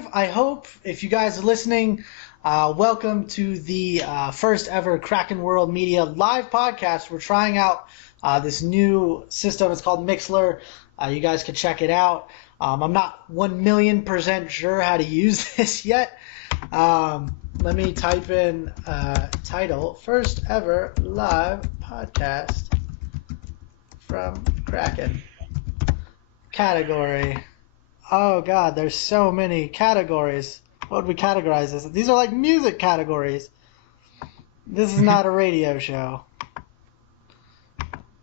live, I hope. If you guys are listening, welcome to the first ever Kraken World Media live podcast. We're trying out this new system. It's called Mixler. You guys can check it out. I'm not 1,000,000% sure how to use this yet. Let me type in title, first ever live podcast from Kraken. Category. Oh god, there's so many categories. What would we categorize this? These are like music categories. This is not a radio show.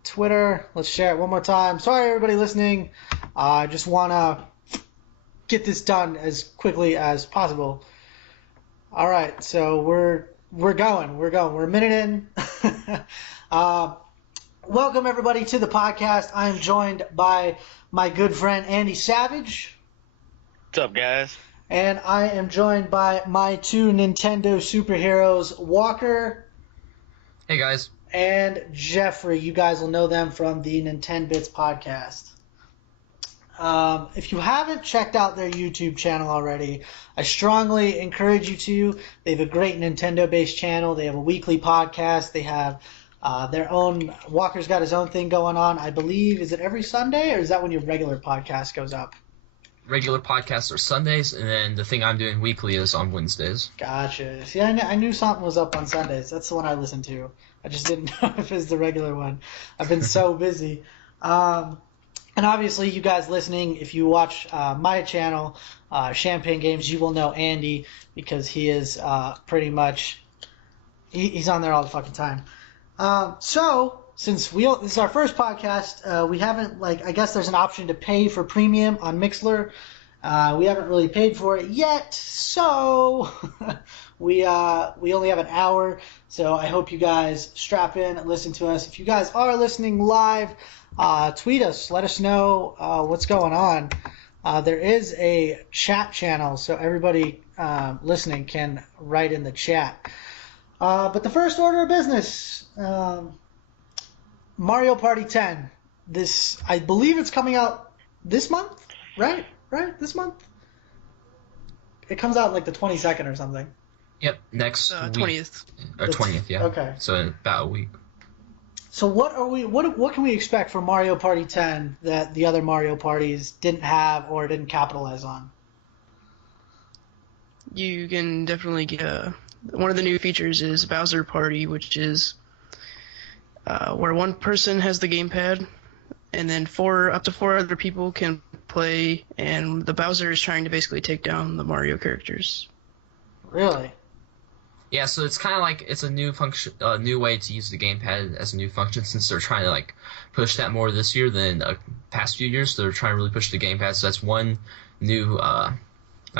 Twitter, let's share it one more time. Sorry everybody listening. I just want to get this done as quickly as possible. All right, so we're going. We're a minute in. Welcome everybody to the podcast. I am joined by my good friend Andy Savage. What's up, guys? And I am joined by my two Nintendo superheroes, Walker. Hey, guys. And Jeffrey. You guys will know them from the Nintendo Bits podcast. If you haven't checked out their YouTube channel already, I strongly encourage you to. They have a great Nintendo-based channel. They have a weekly podcast. They have their own. Walker's got his own thing going on. I believe, is it every Sunday, or is that when your regular podcast goes up? Regular podcasts are Sundays, and then the thing I'm doing weekly is on Wednesdays. Gotcha. See, I knew something was up on Sundays. That's the one I listened to. I just didn't know if it's the regular one. I've been so busy. And obviously, you guys listening, if you watch my channel, Champagne Games, you will know Andy because he is pretty much he's on there all the fucking time. So since this is our first podcast, we haven't I guess there's an option to pay for premium on Mixler. We haven't really paid for it yet, so we only have an hour. So I hope you guys strap in and listen to us. If you guys are listening live, tweet us. Let us know what's going on. There is a chat channel, so everybody listening can write in the chat. But the first order of business, Mario Party 10. I believe it's coming out this month, right? Right? This month? It comes out like the 22nd or something. Yep, next week. 20th. Or 20th, yeah. Okay. So in about a week. So what can we expect from Mario Party 10 that the other Mario Parties didn't have or didn't capitalize on? You can definitely get one of the new features is Bowser Party, which is where one person has the gamepad, and then up to four other people can play, and the Bowser is trying to basically take down the Mario characters. Really? Yeah, so it's kind of like it's a new function, new way to use the gamepad as a new function since they're trying to push that more this year than past few years. They're trying to really push the gamepad, so that's one new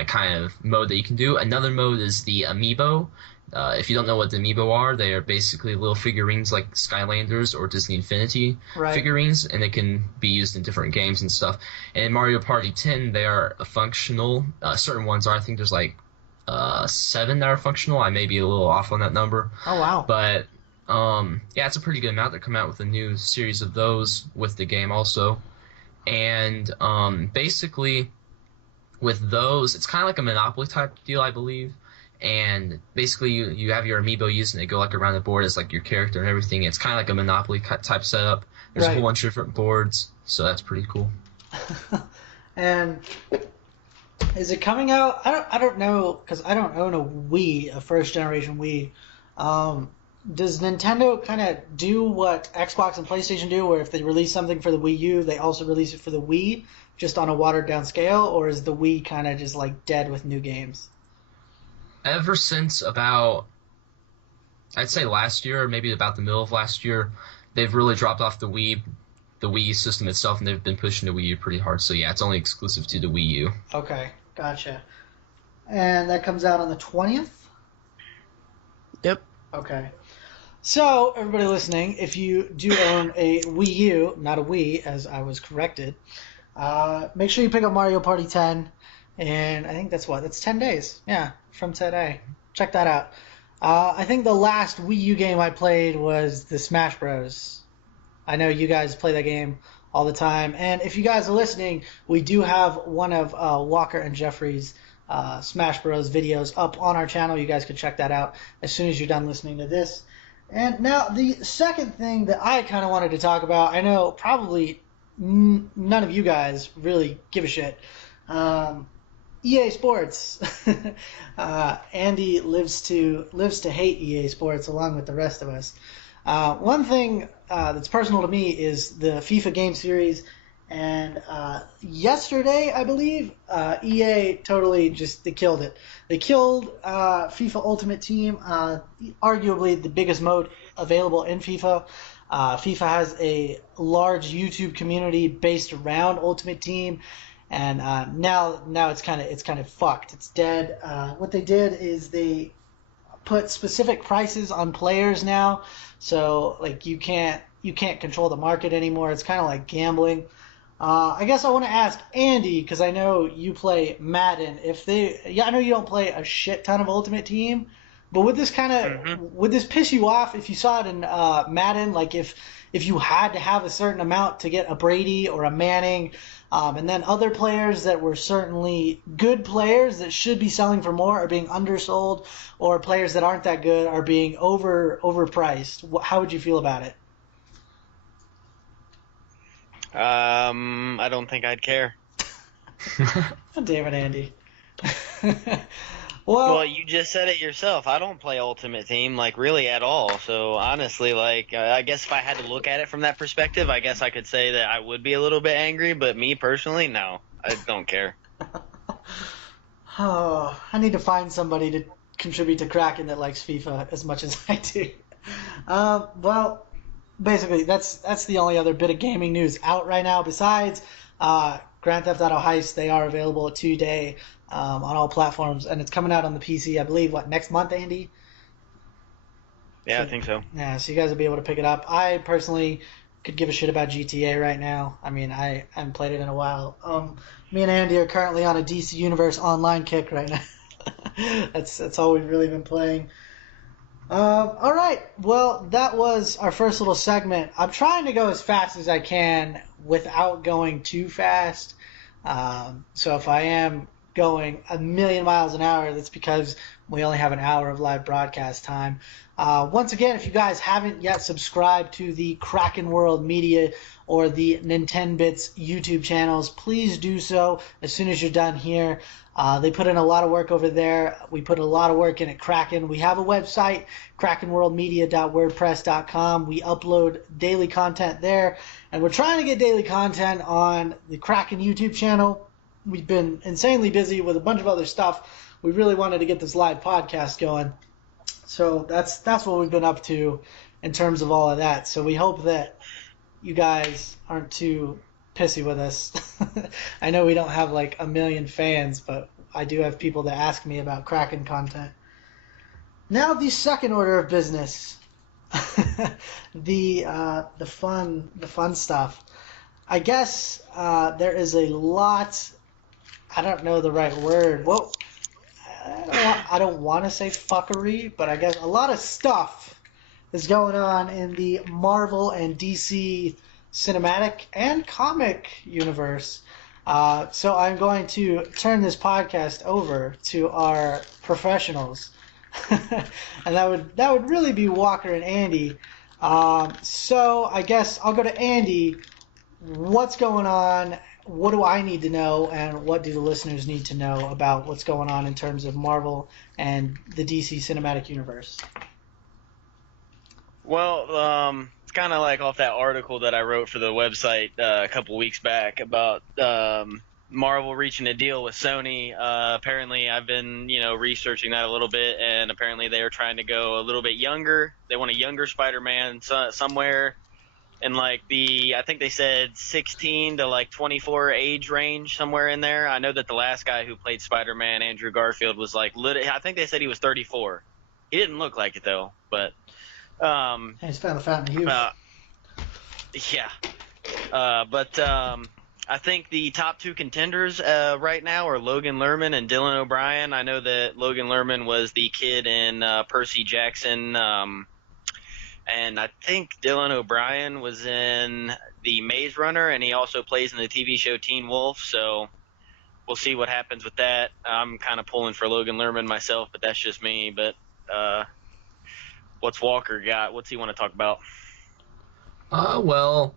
kind of mode that you can do. Another mode is the Amiibo. If you don't know what the Amiibo are, they are basically little figurines like Skylanders or Disney Infinity figurines, and they can be used in different games and stuff. And in Mario Party 10, they are functional. Certain ones are. I think there's 7 that are functional. I may be a little off on that number. Oh, wow. But, yeah, it's a pretty good amount. They're coming out with a new series of those with the game also. And basically, with those, it's kind of like a Monopoly type deal, I believe. And basically, you have your Amiibo used, and they go around the board as your character and everything. It's kind of like a Monopoly type setup. There's a whole bunch of different boards, so that's pretty cool. And is it coming out? I don't know, because I don't own a first generation Wii. Does Nintendo kind of do what Xbox and PlayStation do, where if they release something for the Wii U, they also release it for the Wii, just on a watered down scale, or is the Wii kind of just dead with new games? Ever since about, I'd say last year, or maybe about the middle of last year, they've really dropped off the Wii system itself, and they've been pushing the Wii U pretty hard. So yeah, it's only exclusive to the Wii U. Okay, gotcha. And that comes out on the 20th? Yep. Okay. So, everybody listening, if you do own a Wii U, not a Wii, as I was corrected, make sure you pick up Mario Party 10. And I think that's 10 days. Yeah, from today. Check that out. I think the last Wii U game I played was the Smash Bros. I know you guys play that game all the time. And if you guys are listening, we do have one of Walker and Jeffrey's Smash Bros. Videos up on our channel. You guys can check that out as soon as you're done listening to this. And now the second thing that I kind of wanted to talk about, I know probably none of you guys really give a shit. EA Sports. Andy lives to hate EA Sports along with the rest of us. One thing that's personal to me is the FIFA game series. And yesterday, I believe, EA totally they killed it. They killed FIFA Ultimate Team, arguably the biggest mode available in FIFA. FIFA has a large YouTube community based around Ultimate Team, and now it's kind of fucked. It's dead. What they did is they put specific prices on players now, so like you can't control the market anymore. It's kind of like gambling. I guess I want to ask Andy, because I know you play Madden. I know you don't play a shit ton of Ultimate Team, but would this would this piss you off if you saw it in Madden? Like if you had to have a certain amount to get a Brady or a Manning, and then other players that were certainly good players that should be selling for more are being undersold, or players that aren't that good are being overpriced. How would you feel about it? I don't think I'd care. Damn it, Andy. Well, you just said it yourself. I don't play Ultimate Team, like, really at all. So, honestly, like, I guess if I had to look at it from that perspective, I guess I could say that I would be a little bit angry. But me, personally, no. I don't care. Oh, I need to find somebody to contribute to Kraken that likes FIFA as much as I do. Well, basically, that's the only other bit of gaming news out right now. Besides Grand Theft Auto Heist, they are available today on all platforms, and it's coming out on the PC, I believe, next month, Andy? Yeah, I think so. Yeah, so you guys will be able to pick it up. I personally could give a shit about GTA right now. I mean, I haven't played it in a while. Me and Andy are currently on a DC Universe online kick right now. That's all we've really been playing. All right, well, that was our first little segment. I'm trying to go as fast as I can without going too fast. So if I am going a million miles an hour, that's because we only have an hour of live broadcast time. Once again, if you guys haven't yet subscribed to the Kraken World Media or the Nintendbits YouTube channels, please do so as soon as you're done here. They put in a lot of work over there. We put a lot of work in at Kraken. We have a website, krakenworldmedia.wordpress.com. We upload daily content there, and we're trying to get daily content on the Kraken YouTube channel. We've been insanely busy with a bunch of other stuff. We really wanted to get this live podcast going. So that's what we've been up to in terms of all of that. So we hope that you guys aren't too pissy with us. I know we don't have like a million fans, but I do have people that ask me about Kraken content. Now the second order of business. the fun stuff. I guess there is a lot. I don't know the right word. Well, I don't want to say fuckery, but I guess a lot of stuff is going on in the Marvel and DC cinematic and comic universe. So I'm going to turn this podcast over to our professionals, and that would really be Walker and Andy. So I guess I'll go to Andy. What's going on? What do I need to know, and what do the listeners need to know about what's going on in terms of Marvel and the DC cinematic universe? Well, it's kind of like off that article that I wrote for the website a couple weeks back about Marvel reaching a deal with Sony. Apparently, I've been researching that a little bit, and apparently they are trying to go a little bit younger. They want a younger Spider-Man somewhere in like I think they said 16 to like 24 age range, somewhere in there. I know that the last guy who played Spider-Man, Andrew Garfield, was like I think they said he was 34. He didn't look like it though, but he's found the fountain of youth. Yeah. But I think the top two contenders right now are Logan Lerman and Dylan O'Brien. I know that Logan Lerman was the kid in Percy Jackson, and I think Dylan O'Brien was in the Maze Runner, and he also plays in the TV show Teen Wolf. So we'll see what happens with that. I'm kind of pulling for Logan Lerman myself, but that's just me. But what's Walker got? What's he want to talk about? Well,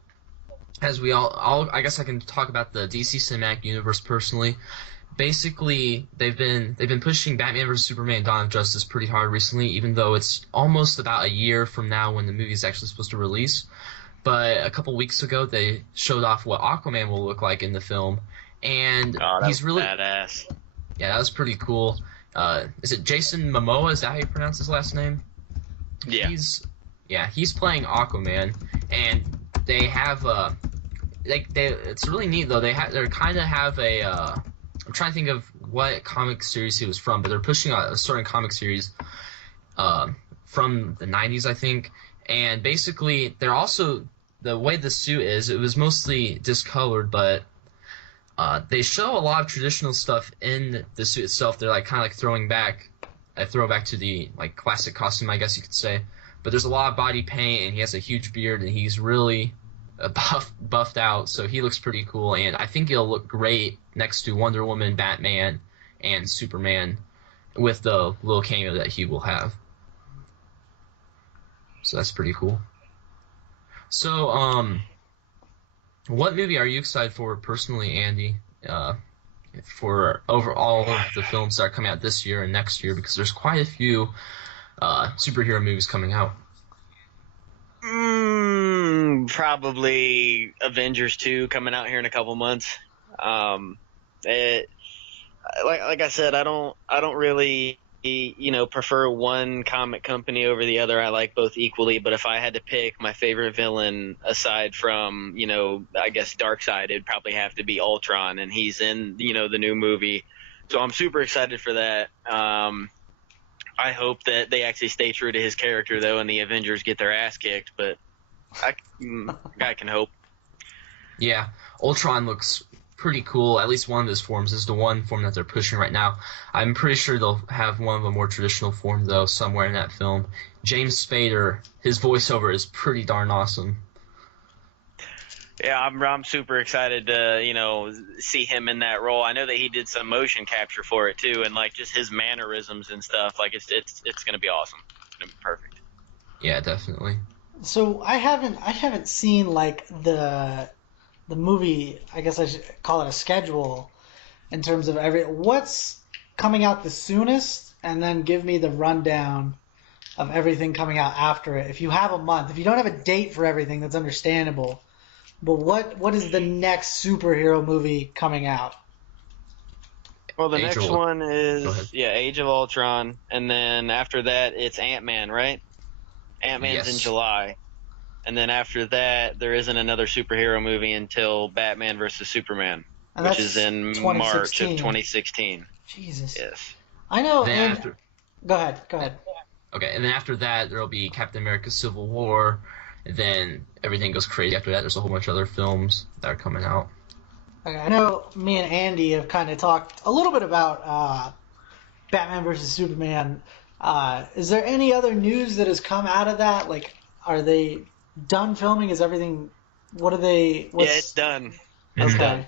as we I guess I can talk about the DC Cinematic Universe personally. Basically, they've been pushing Batman vs Superman: Dawn of Justice pretty hard recently, even though it's almost about a year from now when the movie is actually supposed to release. But a couple weeks ago, they showed off what Aquaman will look like in the film, and he's really badass. Yeah, that was pretty cool. Is it Jason Momoa? Is that how you pronounce his last name? Yeah. He's playing Aquaman, and they have it's really neat though. They kind of have a I'm trying to think of what comic series he was from, but they're pushing a certain comic series from the 90s, I think. And basically, they're also, the way the suit is, it was mostly discolored, but they show a lot of traditional stuff in the suit itself. They're like kind of like a throwback to the like classic costume, I guess you could say. But there's a lot of body paint, and he has a huge beard, and he's really buffed out, so he looks pretty cool. And I think he'll look great next to Wonder Woman, Batman, and Superman, with the little cameo that he will have. So that's pretty cool. So, what movie are you excited for personally, Andy? For overall of the films that are coming out this year and next year, because there's quite a few superhero movies coming out. Probably Avengers 2 coming out here in a couple months. Like I said, I don't really prefer one comic company over the other. I like both equally, but if I had to pick my favorite villain aside from, I guess Darkseid, it'd probably have to be Ultron, and he's in, the new movie. So I'm super excited for that. I hope that they actually stay true to his character, though, and the Avengers get their ass kicked, but I can hope. Yeah, Ultron looks pretty cool. At least one of his forms is the one form that they're pushing right now. I'm pretty sure they'll have one of a more traditional form, though, somewhere in that film. James Spader, his voiceover is pretty darn awesome. Yeah, I'm super excited to, see him in that role. I know that he did some motion capture for it, too, and, like, just his mannerisms and stuff. Like, it's going to be awesome. It's going to be perfect. Yeah, definitely. So I haven't seen like the movie. I guess I should call it a schedule in terms of what's coming out the soonest, and then give me the rundown of everything coming out after it. If you have a month, if you don't have a date for everything, that's understandable. But what is the next superhero movie coming out? Well, the next one is Age of Ultron, and then after that it's Ant-Man, right? Ant-Man's in July. And then after that, there isn't another superhero movie until Batman vs. Superman, which is in March of 2016. Jesus. Yes. I know. Go ahead. Okay, and then after that, there'll be Captain America Civil War, and then everything goes crazy after that. There's a whole bunch of other films that are coming out. Okay, I know me and Andy have kind of talked a little bit about Batman vs. Superman. Is there any other news that has come out of that? Like, are they done filming? Is everything? Yeah, it's done. It's done.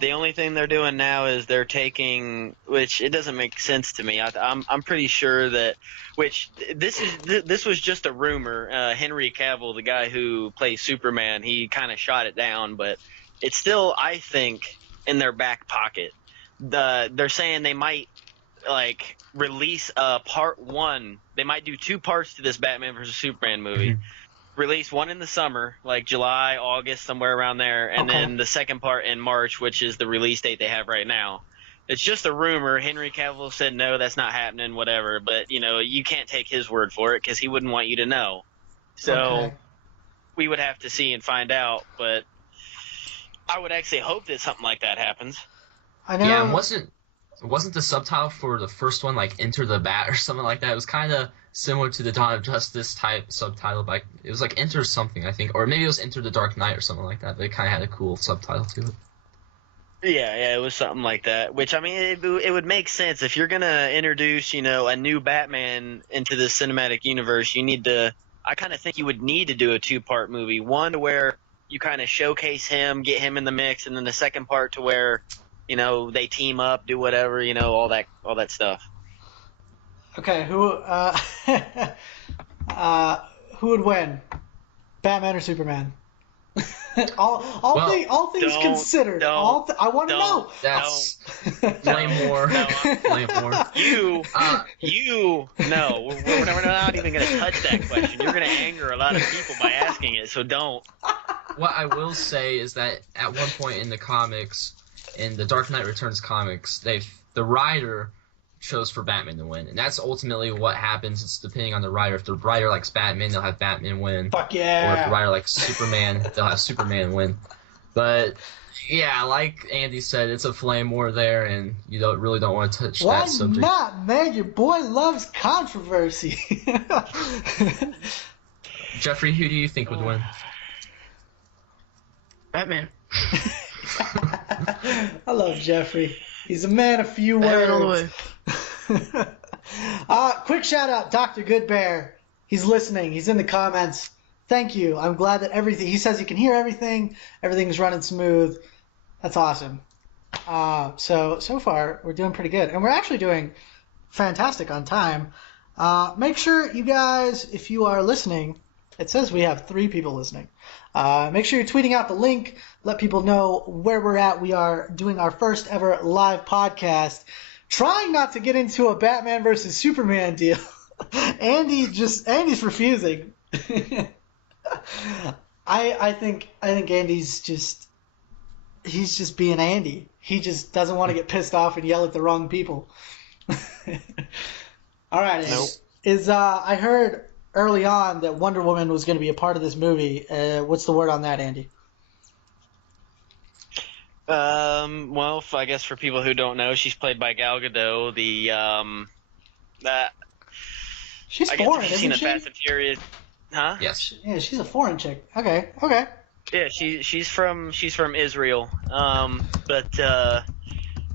The only thing they're doing now is they're taking, which it doesn't make sense to me. I'm pretty sure that, which this was just a rumor. Henry Cavill, the guy who plays Superman, he kind of shot it down, but it's still, I think, in their back pocket. They're saying they might release part one. They might do two parts to this Batman vs. Superman movie. Release one in the summer, like July, August, somewhere around there, and then the second part in March, which is the release date they have right now. It's just a rumor. Henry Cavill said, no, that's not happening, whatever. But, you can't take his word for it because he wouldn't want you to know. So we would have to see and find out. But I would actually hope that something like that happens. I know. Yeah, wasn't the subtitle for the first one like Enter the Bat or something like that? It was kind of similar to the Dawn of Justice type subtitle, but it was like Enter something, I think, or maybe it was Enter the Dark Knight or something like that. But it kind of had a cool subtitle to it. Yeah, it was something like that. Which, I mean, it would make sense if you're gonna introduce, a new Batman into the cinematic universe. I kind of think you would need to do a two-part movie. One to where you kind of showcase him, get him in the mix, and then the second part to where they team up, do whatever, all that stuff. Okay, who would win, Batman or Superman? all things considered. I want to know. That's blame more. Blame more. No, we're not even going to touch that question. You're going to anger a lot of people by asking it, so don't. What I will say is that at one point in the comics, in the Dark Knight Returns comics, the writer chose for Batman to win, and that's ultimately what happens. It's depending on the writer. If the writer likes Batman, they'll have Batman win. Fuck yeah! Or if the writer likes Superman, they'll have Superman win. But yeah, like Andy said, it's a flame war there, and you really don't want to touch that subject. Why not, man? Your boy loves controversy. Jeffrey, who do you think would win? Batman. I love Jeffrey. He's a man of few words. All the way. Quick shout out, Dr. Goodbear. He's listening. He's in the comments. Thank you. I'm glad that he says he can hear everything. Everything's running smooth. That's awesome. So far, we're doing pretty good. And we're actually doing fantastic on time. Make sure you guys, if you are listening, it says we have 3 people listening. Make sure you're tweeting out the link. Let people know where we're at. We are doing our first ever live podcast. Trying not to get into a Batman versus Superman deal. Andy's refusing. I think Andy's he's just being Andy. He just doesn't want to get pissed off and yell at the wrong people. All right, Andy. Nope. I heard early on that Wonder Woman was going to be a part of this movie. What's the word on that, Andy? Well, I guess for people who don't know, she's played by Gal Gadot. She's I foreign, guess if you've isn't seen the she? Fast and Furious, huh? Yes. Yeah, she's a foreign chick. Okay. Yeah, she's from Israel.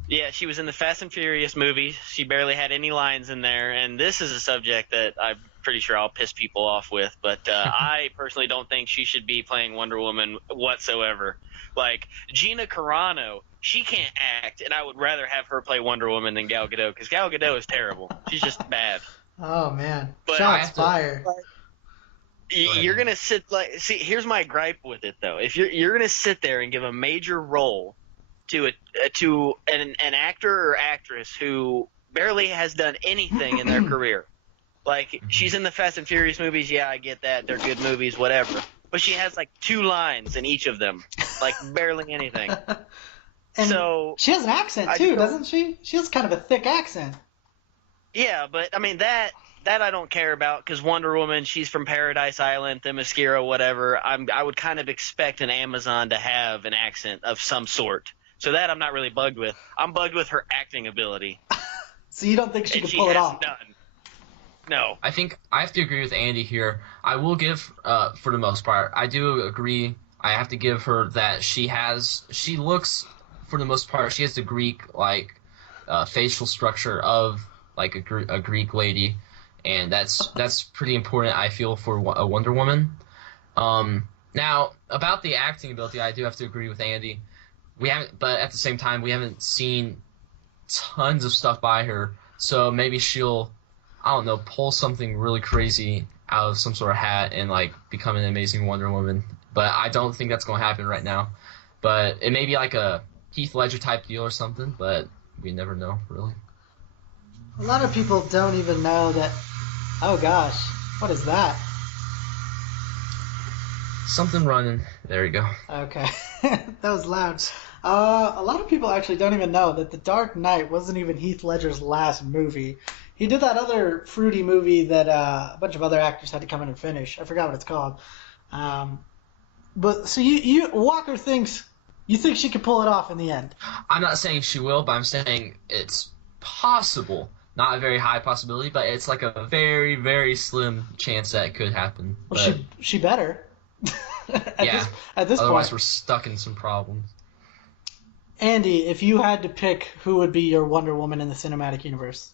Yeah, she was in the Fast and Furious movies. She barely had any lines in there, and this is a subject that I'm pretty sure I'll piss people off with. But I personally don't think she should be playing Wonder Woman whatsoever. Like Gina Carano, she can't act, and I would rather have her play Wonder Woman than Gal Gadot because Gal Gadot is terrible. She's just bad. Oh man, But shots fired. You're gonna see. Here's my gripe with it though. If you're gonna sit there and give a major role to an actor or actress who barely has done anything in their career, like she's in the Fast and Furious movies. Yeah, I get that. They're good movies, whatever. But she has like 2 lines in each of them, like barely anything. And so she has an accent too, doesn't she? She has kind of a thick accent. Yeah, but I mean that I don't care about because Wonder Woman, she's from Paradise Island, Themyscira, whatever. I would kind of expect an Amazon to have an accent of some sort. So that I'm not really bugged with. I'm bugged with her acting ability. So you don't think she And can pull it off? None. No. I think I have to agree with Andy here. I will give, for the most part, I do agree. I have to give her that she looks, for the most part, she has the Greek facial structure of like a Greek lady, and that's pretty important. I feel for a Wonder Woman. Now about the acting ability, I do have to agree with Andy. But at the same time, we haven't seen tons of stuff by her, so maybe she'll, I don't know, pull something really crazy out of some sort of hat and like become an amazing Wonder Woman. But I don't think that's going to happen right now. But it may be like a Heath Ledger type deal or something, but we never know, really. A lot of people don't even know that. Oh gosh, what is that? Something running. There you go. Okay, that was loud. A lot of people actually don't even know that The Dark Knight wasn't even Heath Ledger's last movie. He did that other fruity movie that a bunch of other actors had to come in and finish. I forgot what it's called. But so you Walker thinks you think she could pull it off in the end. I'm not saying she will, but I'm saying it's possible. Not a very high possibility, but it's like a very, very slim chance that it could happen. Well, she better. At this Otherwise, point, we're stuck in some problems. Andy, if you had to pick who would be your Wonder Woman in the cinematic universe?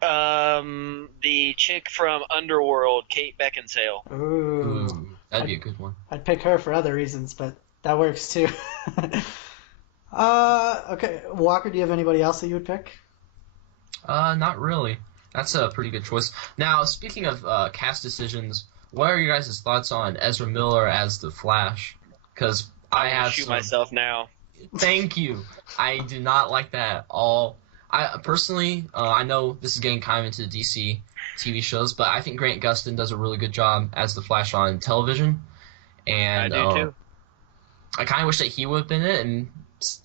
The chick from Underworld, Kate Beckinsale. Ooh. That'd be a good one. I'd pick her for other reasons, but that works too. Okay, Walker, do you have anybody else that you would pick? Not really. That's a pretty good choice. Now, speaking of cast decisions, what are your guys' thoughts on Ezra Miller as the Flash? Because I I'm gonna have shoot some. myself now. Thank you. I do not like that at all. I personally, I know this is getting kind of into the DC TV shows, but I think Grant Gustin does a really good job as the Flash on television, I and do too. I kind of wish that he would have been it, and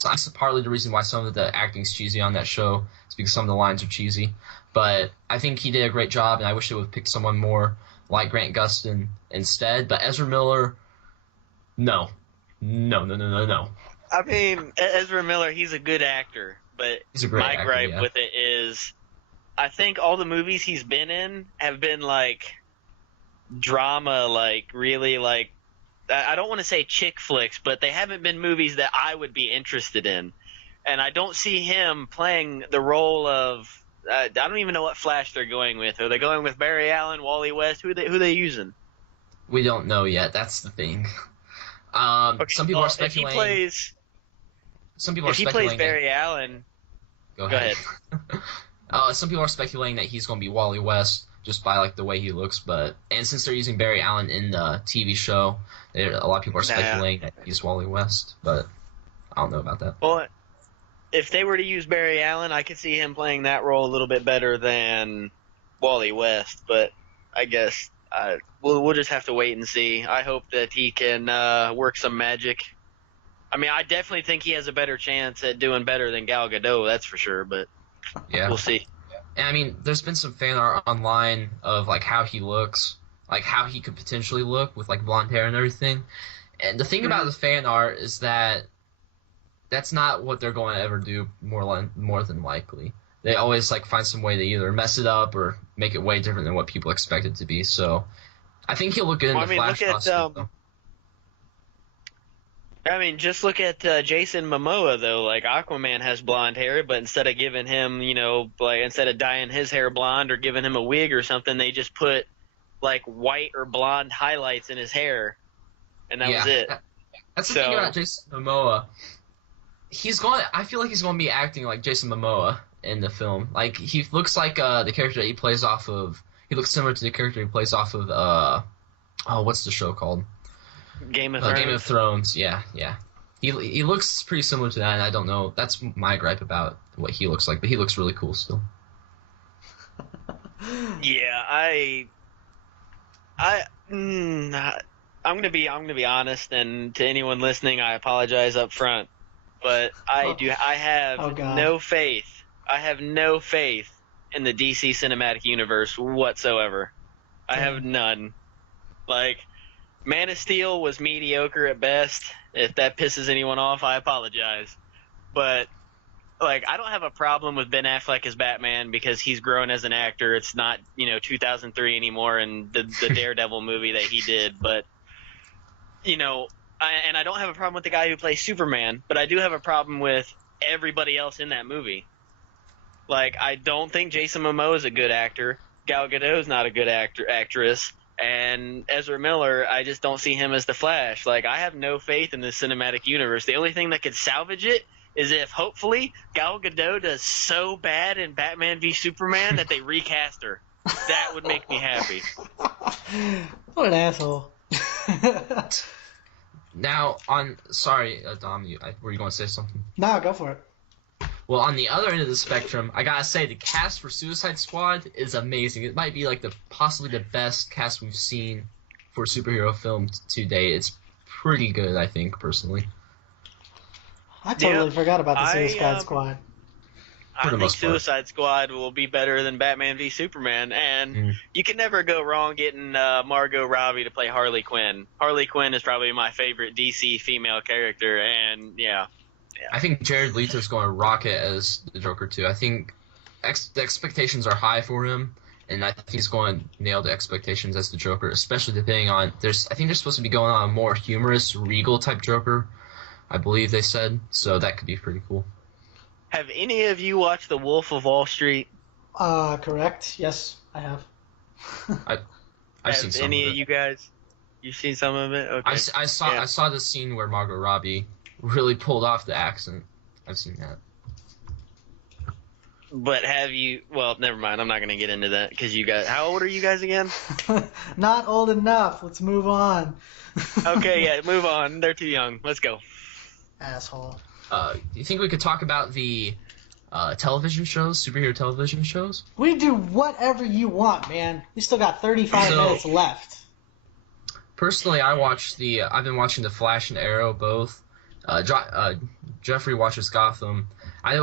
that's partly the reason why some of the acting's cheesy on that show. Is because some of the lines are cheesy. But I think he did a great job, and I wish they would have picked someone more like Grant Gustin instead. But Ezra Miller, no. No, no, no, no, no. I mean, Ezra Miller, he's a good actor, but He's a great my actor, gripe yeah. with it is, I think all the movies he's been in have been like drama, like really like, I don't want to say chick flicks, but they haven't been movies that I would be interested in. And I don't see him playing the role of, I don't even know what Flash they're going with. Are they going with Barry Allen, Wally West? Who they using? We don't know yet. That's the thing. Okay, Some people well, are speculating. Some people are If he speculating. plays Barry Allen, Go go ahead. Some people are speculating that he's going to be Wally West just by like the way he looks, and since they're using Barry Allen in the TV show, a lot of people are speculating that he's Wally West, but I don't know about that. well, if they were to use Barry Allen, I could see him playing that role a little bit better than Wally West. But I guess we'll just have to wait and see. I hope that he can work some magic. I mean, I definitely think he has a better chance at doing better than Gal Gadot, that's for sure. But Yeah, we'll see. And I mean, there's been some fan art online of like how he looks, like how he could potentially look with like blonde hair and everything. And the thing about the fan art is that that's not what they're going to ever do more than likely. They always like find some way to either mess it up or make it way different than what people expect it to be. So I think he'll look good in the Flash costume. Though. I mean, just look at Jason Momoa, though. Like, Aquaman has blonde hair, but instead of giving him, instead of dyeing his hair blonde or giving him a wig or something, they just put, like, white or blonde highlights in his hair, and that was it. That's the thing about Jason Momoa. I feel like he's going to be acting like Jason Momoa in the film. Like, he looks like the character that he plays off of. He looks similar to the character he plays off of, what's the show called? Game of Thrones. Game of Thrones, yeah. He looks pretty similar to that, and I don't know. That's my gripe about what he looks like, but he looks really cool still. Yeah, I'm gonna be honest, and to anyone listening, I apologize up front, but I have no faith. I have no faith in the DC cinematic universe whatsoever. I have none. Like, Man of Steel was mediocre at best. If that pisses anyone off, I apologize. But, like, I don't have a problem with Ben Affleck as Batman because he's grown as an actor. It's not, 2003 anymore and the Daredevil movie that he did. But, I don't have a problem with the guy who plays Superman, but I do have a problem with everybody else in that movie. Like, I don't think Jason Momoa is a good actor. Gal Gadot is not a good actress. And Ezra Miller, I just don't see him as the Flash. Like, I have no faith in the cinematic universe. The only thing that could salvage it is if, hopefully, Gal Gadot does so bad in Batman v Superman that they recast her. That would make me happy. What an asshole. Now, sorry, Dom, were you going to say something? No, go for it. Well, on the other end of the spectrum, I gotta say the cast for Suicide Squad is amazing. It might be like possibly the best cast we've seen for a superhero film to date. It's pretty good, I think, personally. I totally forgot about the Suicide Squad. I think Suicide Squad will be better than Batman v Superman, and you can never go wrong getting Margot Robbie to play Harley Quinn. Harley Quinn is probably my favorite DC female character, and yeah. I think Jared Leto's going to rock it as the Joker too. I think the expectations are high for him, and I think he's going to nail the expectations as the Joker, especially depending on I think they're supposed to be going on a more humorous, regal type Joker, I believe they said. So that could be pretty cool. Have any of you watched The Wolf of Wall Street? Correct. Yes, I have. I've seen some any of of you guys? You've seen some of it? Okay. I saw the scene where Margot Robbie really pulled off the accent. I've seen that. But have you? Well, never mind. I'm not gonna get into that because you guys. How old are you guys again? Not old enough. Let's move on. Okay, yeah, move on. They're too young. Let's go. Asshole. Do you think we could talk about the television shows, superhero television shows? We do whatever you want, man. We still got 35 minutes left. Personally, I've been watching The Flash and Arrow both. Jeffrey watches Gotham. I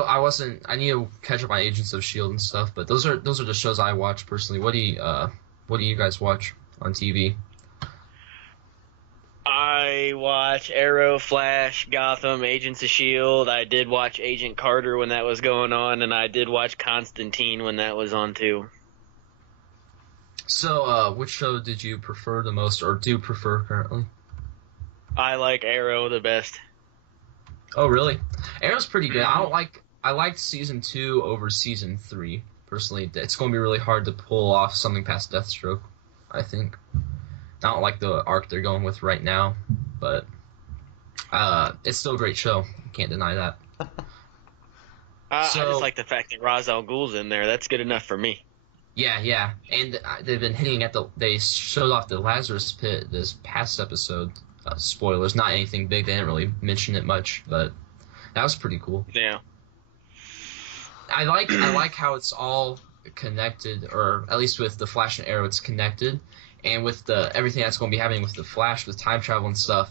need to catch up on Agents of S.H.I.E.L.D. and stuff, but those are the shows I watch personally. What do you guys watch on TV? I watch Arrow, Flash, Gotham, Agents of S.H.I.E.L.D. I did watch Agent Carter when that was going on, and I did watch Constantine when that was on too. So, which show did you prefer the most, or do prefer currently? I like Arrow the best. Oh, really? Arrow's pretty good. I liked season 2 over season 3. Personally, it's going to be really hard to pull off something past Deathstroke, I think. I don't like the arc they're going with right now, but it's still a great show. Can't deny that. I just like the fact that Ra's al Ghul's in there. That's good enough for me. Yeah, and they've been hitting at they showed off the Lazarus Pit this past episode. Spoilers, not anything big. They didn't really mention it much, but that was pretty cool. Yeah. I like how it's all connected, or at least with the Flash and Arrow, it's connected. And with everything that's going to be happening with the Flash, with time travel and stuff,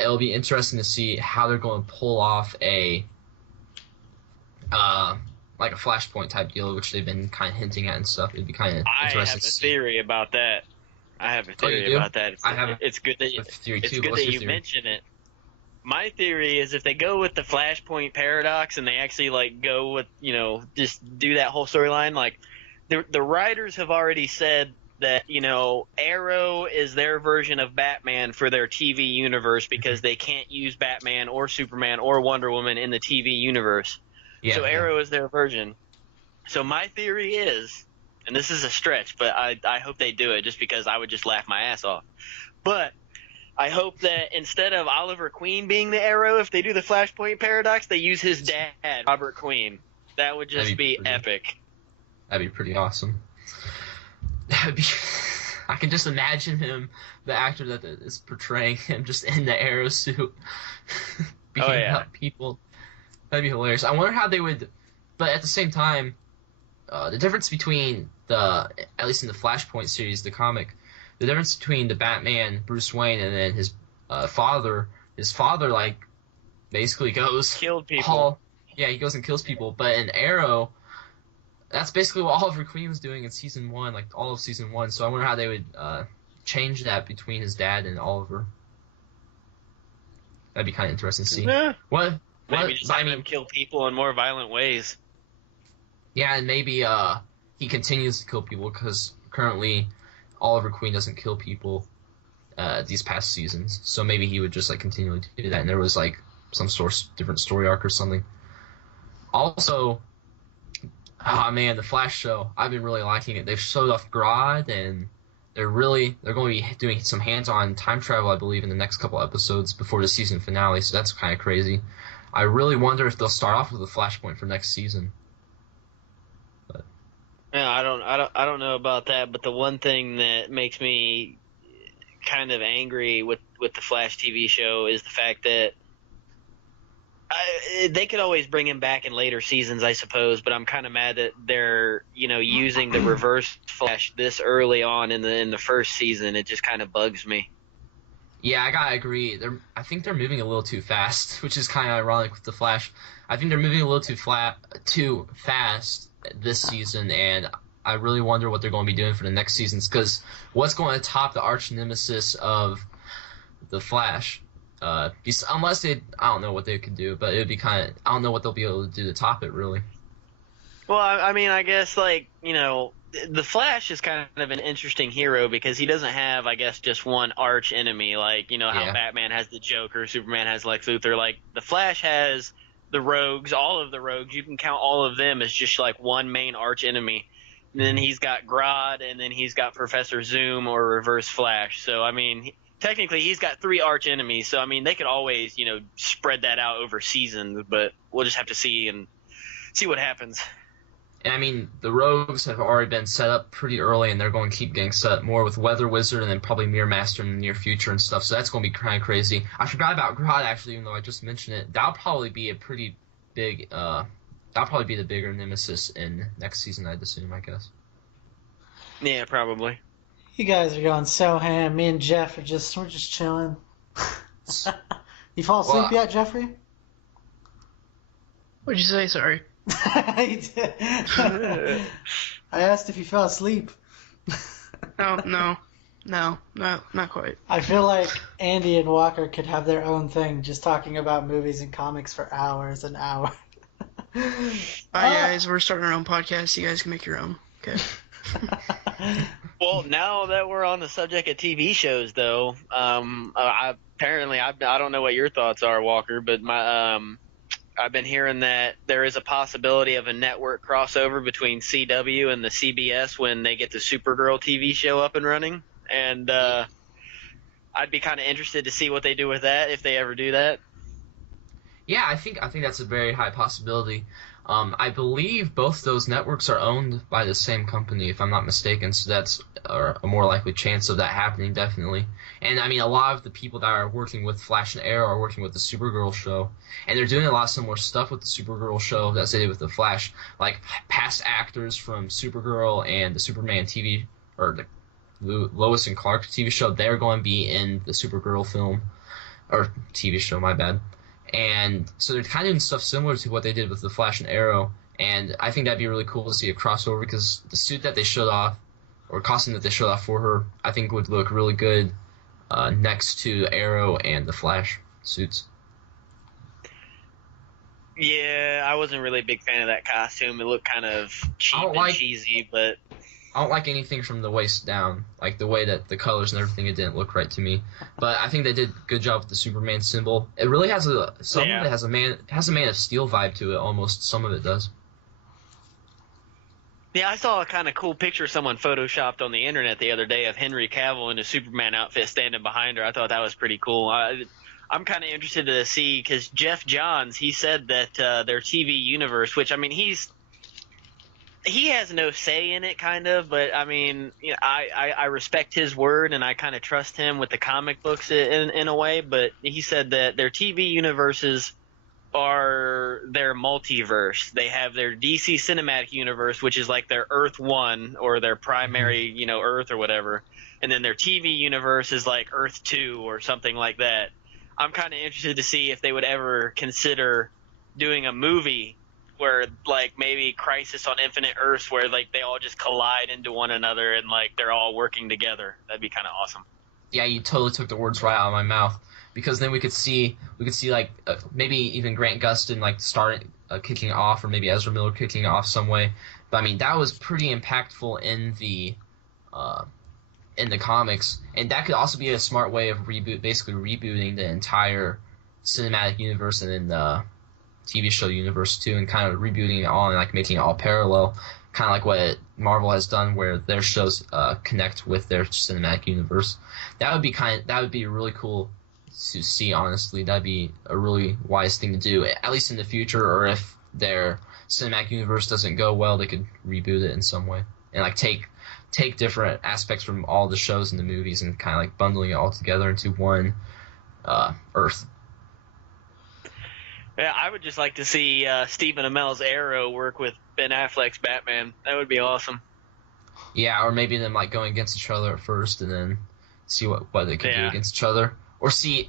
it'll be interesting to see how they're going to pull off a like a Flashpoint type deal, which they've been kind of hinting at and stuff. It'd be kind of interesting. I have a theory about that. It's good that you mention it. My theory is if they go with the Flashpoint paradox and they actually go with just do that whole storyline, the writers have already said that Arrow is their version of Batman for their TV universe because they can't use Batman or Superman or Wonder Woman in the TV universe. Yeah, so Arrow is their version. So my theory is, and this is a stretch, but I hope they do it just because I would just laugh my ass off. But I hope that instead of Oliver Queen being the Arrow, if they do the Flashpoint paradox, they use his dad, Robert Queen. That would just be epic. That'd be pretty awesome. I can just imagine him, the actor that is portraying him, just in the Arrow suit, beating up people. That'd be hilarious. I wonder how they would, but at the same time, the difference between at least in the Flashpoint series, the comic, the difference between the Batman, Bruce Wayne, and then his father basically goes killed people. He goes and kills people. But in Arrow, that's basically what Oliver Queen was doing in season 1, all of season 1. So I wonder how they would change that between his dad and Oliver. That'd be kind of interesting to see. Yeah. Maybe just have him kill people in more violent ways. Yeah, and maybe he continues to kill people because currently Oliver Queen doesn't kill people these past seasons. So maybe he would just continually do that, and there was some different story arc or something. Also, the Flash show, I've been really liking it. They've showed off Grodd, and they're going to be doing some hands-on time travel, I believe, in the next couple episodes before the season finale. So that's kind of crazy. I really wonder if they'll start off with a Flashpoint for next season. But yeah, I don't know about that, but the one thing that makes me kind of angry with the Flash TV show is the fact that they could always bring him back in later seasons, I suppose, but I'm kind of mad that they're using the Reverse Flash this early on in the first season. It just kind of bugs me. Yeah, I gotta agree. I think they're moving a little too fast, which is kind of ironic with the Flash. I think they're moving a little too fast this season, and I really wonder what they're going to be doing for the next seasons. Because what's going to top the arch nemesis of the Flash? Unless I don't know what they could do, but it would be I don't know what they'll be able to do to top it, really. Well, I mean, I guess the Flash is kind of an interesting hero because he doesn't have, I guess, just one arch enemy. How Batman has the Joker, Superman has Lex Luthor. The Flash has the Rogues, all of the Rogues. You can count all of them as just one main arch enemy. And then he's got Grodd, and then he's got Professor Zoom or Reverse Flash. So, I mean, technically he's got 3 arch enemies, so I mean they could always, spread that out over seasons, but we'll just have to see what happens. And I mean, the rogues have already been set up pretty early, and they're going to keep getting set up more with Weather Wizard and then probably Mirror Master in the near future and stuff. So that's going to be kind of crazy. I forgot about Grodd, actually, even though I just mentioned it. That'll probably be a pretty big. That'll probably be the bigger nemesis in next season, I'd assume. I guess. Yeah, probably. You guys are going so ham. Me and Jeff we're just chilling. You fall asleep yet, Jeffrey? What'd you say? Sorry. I did. I asked if you fell asleep. No, not quite. I feel like Andy and Walker could have their own thing, just talking about movies and comics for hours and hours. Guys, we're starting our own podcast. You guys can make your own. Okay. Well, now that we're on the subject of TV shows, though, I don't know what your thoughts are, Walker, but I've been hearing that there is a possibility of a network crossover between CW and the CBS when they get the Supergirl TV show up and running, and I'd be kind of interested to see what they do with that if they ever do that. Yeah, I think that's a very high possibility. I believe both those networks are owned by the same company, if I'm not mistaken, so that's a more likely chance of that happening, definitely. And, I mean, a lot of the people that are working with Flash and Arrow are working with the Supergirl show, and they're doing a lot of similar stuff with the Supergirl show as they did with the Flash. Like, past actors from Supergirl and the Superman TV, or the Lois and Clark TV show, they're going to be in the Supergirl film, or TV show, my bad. And so they're kind of doing stuff similar to what they did with the Flash and Arrow, and I think that'd be really cool to see a crossover because the suit that they showed off, or costume that they showed off for her, I think would look really good next to Arrow and the Flash suits. Yeah, I wasn't really a big fan of that costume. It looked kind of cheap and cheesy, but I don't like anything from the waist down, like the way that the colors and everything, it didn't look right to me. But I think they did a good job with the Superman symbol. It really has of it has a Man of Steel vibe to it, almost. Some of it does. Yeah, I saw a kind of cool picture someone photoshopped on the internet the other day of Henry Cavill in a Superman outfit standing behind her. I thought that was pretty cool. I'm kind of interested to see, because Jeff Johns, he said that their TV universe, which, I mean, he has no say in it, kind of, but I mean, I respect his word and I kind of trust him with the comic books in a way. But he said that their TV universes are their multiverse. They have their DC Cinematic Universe, which is like their Earth 1 or their primary, Earth or whatever, and then their TV universe is like Earth 2 or something like that. I'm kind of interested to see if they would ever consider doing a movie where, like, maybe Crisis on Infinite Earths, where, like, they all just collide into one another and, like, they're all working together. That'd be kind of awesome. Yeah, you totally took the words right out of my mouth, because then we could see like maybe even Grant Gustin like start kicking off, or maybe Ezra Miller kicking off some way. But I mean, that was pretty impactful in the comics, and that could also be a smart way of basically rebooting the entire cinematic universe and then the TV show universe too, and kind of rebooting it all and like making it all parallel, kind of like what Marvel has done, where their shows connect with their cinematic universe. That would be really cool to see. Honestly, that'd be a really wise thing to do, at least in the future. Or if their cinematic universe doesn't go well, they could reboot it in some way and like take different aspects from all the shows and the movies and kind of like bundling it all together into one Earth. Yeah, I would just like to see Stephen Amell's Arrow work with Ben Affleck's Batman. That would be awesome. Yeah, or maybe them like going against each other at first and then see what they can do against each other. Or see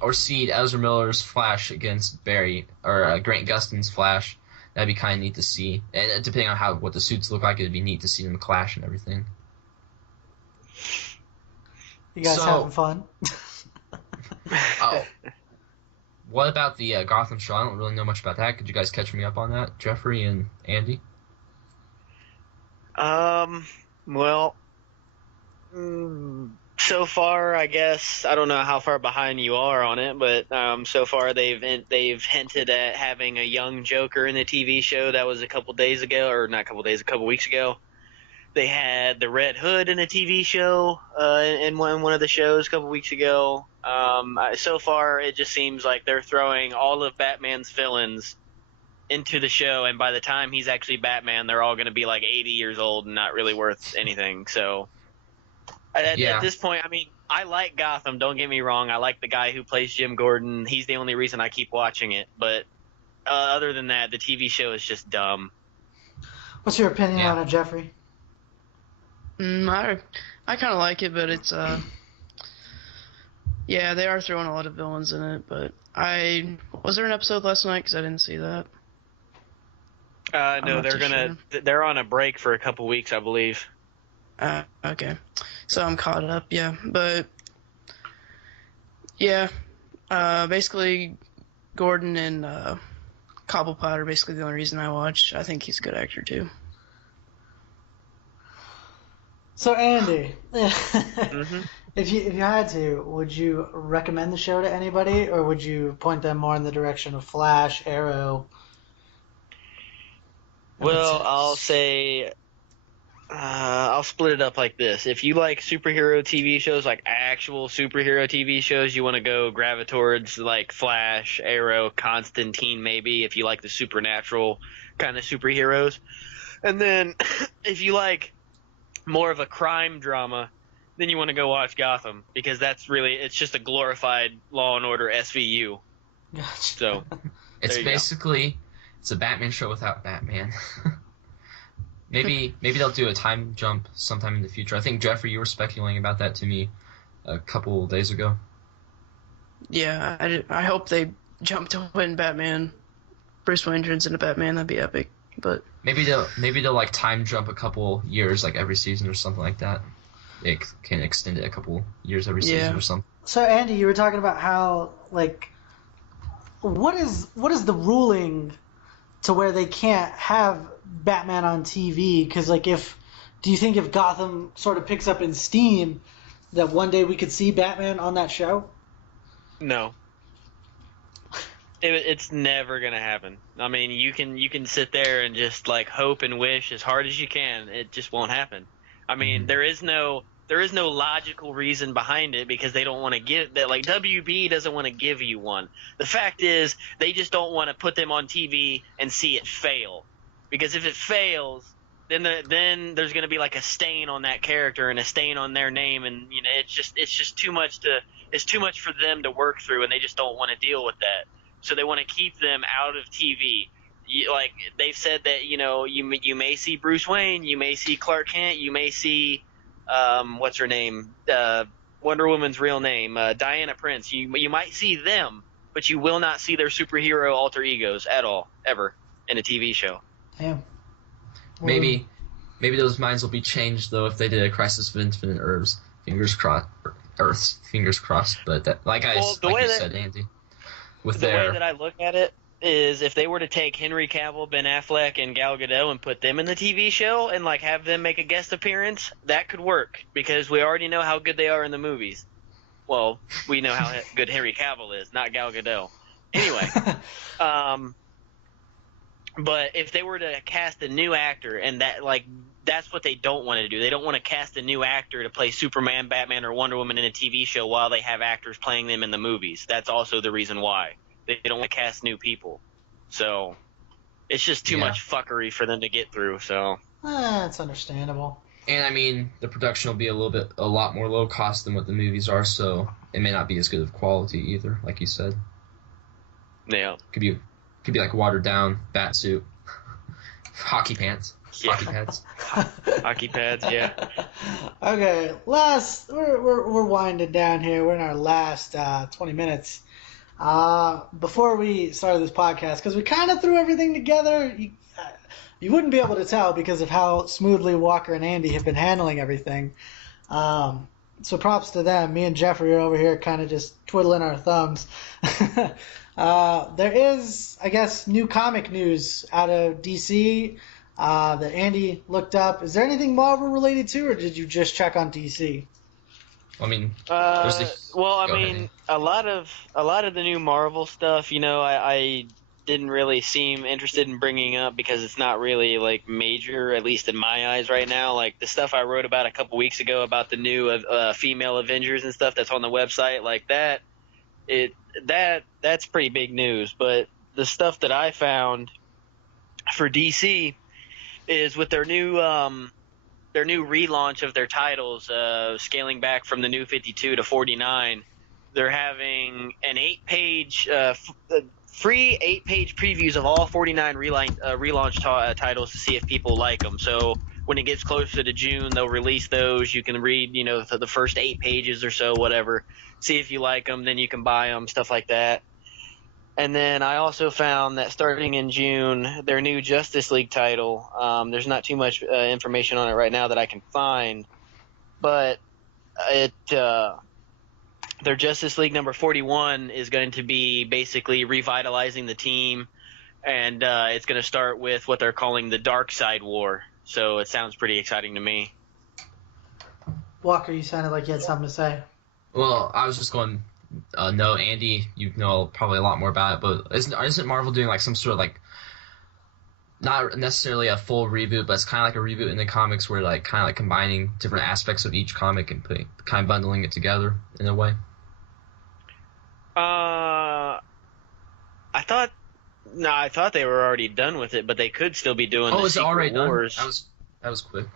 Ezra Miller's Flash against Grant Gustin's Flash. That'd be kind of neat to see. And depending on what the suits look like, it'd be neat to see them clash and everything. You guys having fun? Oh. What about the Gotham show? I don't really know much about that. Could you guys catch me up on that, Jeffrey and Andy? Well, so far, I guess I don't know how far behind you are on it, but so far they've hinted at having a young Joker in the TV show. That was a couple weeks ago. They had the Red Hood in a TV show in one of the shows a couple weeks ago. So far, it just seems like they're throwing all of Batman's villains into the show, and by the time he's actually Batman, they're all going to be like 80 years old and not really worth anything. So at this point, I mean, I like Gotham, don't get me wrong. I like the guy who plays Jim Gordon. He's the only reason I keep watching it. But other than that, the TV show is just dumb. What's your opinion on it, Jeffrey? I kind of like it, but it's yeah, they are throwing a lot of villains in it. But was there an episode last night? Because I didn't see that. No, they're on a break for a couple weeks, I believe. Okay, so I'm caught up. Yeah, but yeah, basically Gordon and Cobblepot are basically the only reason I watch. I think he's a good actor too. So Andy, if you had to, would you recommend the show to anybody, or would you point them more in the direction of Flash, Arrow? Well, I'll say I'll split it up like this. If you like superhero TV shows, like actual superhero TV shows, you want to go gravitate towards like Flash, Arrow, Constantine maybe, if you like the supernatural kind of superheroes. And then if you like more of a crime drama, then you want to go watch Gotham, because it's just a glorified Law and Order SVU. Gotcha. So it's basically it's a Batman show without Batman. Maybe they'll do a time jump sometime in the future. I think Jeffrey, you were speculating about that to me a couple days ago. Yeah, I hope they jump to when Bruce Wayne turns into Batman. That'd be epic. But maybe they'll like time jump a couple years, like every season or something like that. They can extend it a couple years every season or something. So Andy, you were talking about how like what is the ruling to where they can't have Batman on TV? Because like do you think if Gotham sort of picks up in steam, that one day we could see Batman on that show? No. It's never gonna happen. I mean, you can sit there and just like hope and wish as hard as you can. It just won't happen. I mean, there is no logical reason behind it, because they don't want to give that. Like WB doesn't want to give you one. The fact is, they just don't want to put them on TV and see it fail, because if it fails, then there's going to be like a stain on that character and a stain on their name, and you know it's just too much for them to work through, and they just don't want to deal with that. So they want to keep them out of TV. Like they've said that, you know, you may see Bruce Wayne, you may see Clark Kent, you may see what's her name, Wonder Woman's real name, Diana Prince. You might see them, but you will not see their superhero alter egos at all, ever, in a TV show. Damn. Maybe those minds will be changed though if they did a Crisis of Infinite Earths. Fingers crossed. But that, you said, Andy. The way that I look at it is, if they were to take Henry Cavill, Ben Affleck, and Gal Gadot and put them in the TV show and like have them make a guest appearance, that could work, because we already know how good they are in the movies. Well, we know how good Henry Cavill is, not Gal Gadot. Anyway, but if they were to cast a new actor, and that's what they don't want to do. They don't want to cast a new actor to play Superman, Batman, or Wonder Woman in a TV show while they have actors playing them in the movies. That's also the reason why. They don't want to cast new people. So it's just too much fuckery for them to get through. So it's understandable. And I mean, the production will be a lot more low cost than what the movies are, so it may not be as good of quality either, like you said. Yeah. Could be like watered down bat suit, hockey pants. Yeah. Hockey pads. Hockey pads, yeah. Okay, we're winding down here. We're in our last 20 minutes. Before we started this podcast, because we kind of threw everything together, you wouldn't be able to tell because of how smoothly Walker and Andy have been handling everything. So props to them. Me and Jeffrey are over here kind of just twiddling our thumbs. There is, I guess, new comic news out of DC that Andy looked up. Is there anything Marvel related to, or did you just check on DC? I mean, a lot of the new Marvel stuff, you know, I didn't really seem interested in bringing up because it's not really like major, at least in my eyes right now. Like the stuff I wrote about a couple weeks ago about the new female Avengers and stuff that's on the website, like that's pretty big news. But the stuff that I found for DC is with their new relaunch of their titles, scaling back from the new 52 to 49. They're having an 8-page free 8-page previews of all 49 relaunch titles to see if people like them. So when it gets closer to June, they'll release those. You can read, the first 8 pages or so, whatever. See if you like them, then you can buy them, stuff like that. And then I also found that starting in June, their new Justice League title, there's not too much information on it right now that I can find, but their Justice League number 41 is going to be basically revitalizing the team, and it's going to start with what they're calling the Dark Side War. So it sounds pretty exciting to me. Walker, you sounded like you had something to say. Well, I was just going. No, Andy, you know probably a lot more about it, but isn't Marvel doing like some sort of like not necessarily a full reboot, but it's kind of like a reboot in the comics where like kind of like combining different aspects of each comic and kind of bundling it together in a way? I thought they were already done with it, but they could still be doing the Secret already Wars. Done? That was quick.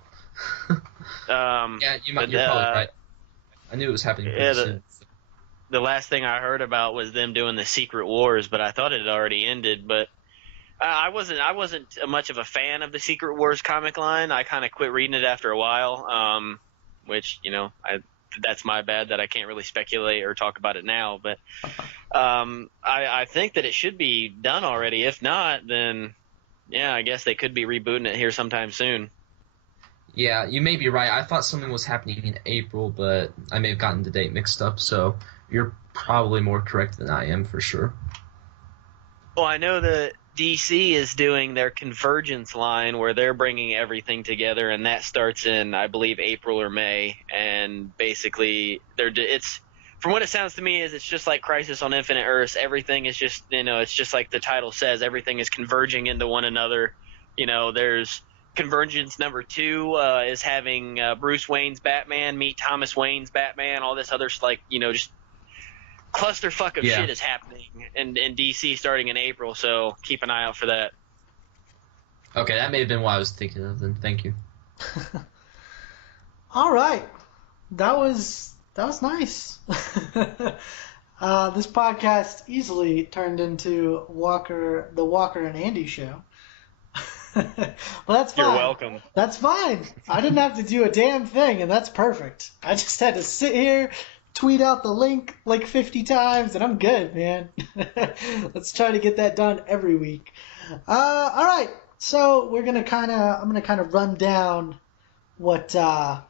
Yeah, you're probably right. I knew it was happening pretty soon. The last thing I heard about was them doing the Secret Wars, but I thought it had already ended. But I wasn't much of a fan of the Secret Wars comic line. I kind of quit reading it after a while, which that's my bad that I can't really speculate or talk about it now. But I think that it should be done already. If not, then yeah, I guess they could be rebooting it here sometime soon. Yeah, you may be right. I thought something was happening in April, but I may have gotten the date mixed up. So you're probably more correct than I am for sure. Well, I know that DC is doing their Convergence line where they're bringing everything together, and that starts in, I believe, April or May. And basically, it's from what it sounds to me is it's just like Crisis on Infinite Earths. Everything is just it's just like the title says. Everything is converging into one another. There's Convergence number 2 is having Bruce Wayne's Batman meet Thomas Wayne's Batman. All this other just clusterfuck of shit is happening in DC starting in April, so keep an eye out for that. Okay, that may have been what I was thinking of then. Thank you. All right. That was nice. This podcast easily turned into the Walker and Andy show. Well, that's fine. You're welcome. That's fine. I didn't have to do a damn thing, and that's perfect. I just had to sit here, tweet out the link like 50 times, and I'm good, man. Let's try to get that done every week. All right. So I'm gonna kind of run down what a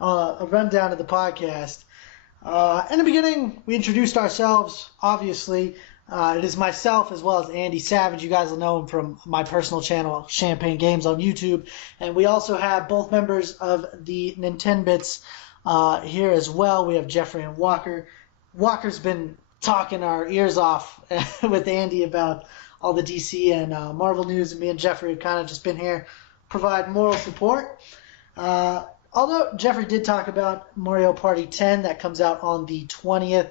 rundown of the podcast. In the beginning, we introduced ourselves. Obviously, it is myself as well as Andy Savage. You guys will know him from my personal channel, Champagne Games on YouTube. And we also have both members of the Nintendbits here as well. We have Jeffrey and Walker. Walker's been talking our ears off with Andy about all the DC and Marvel news, and me and Jeffrey have kind of just been here provide moral support. Although Jeffrey did talk about Mario Party 10 that comes out on the 20th,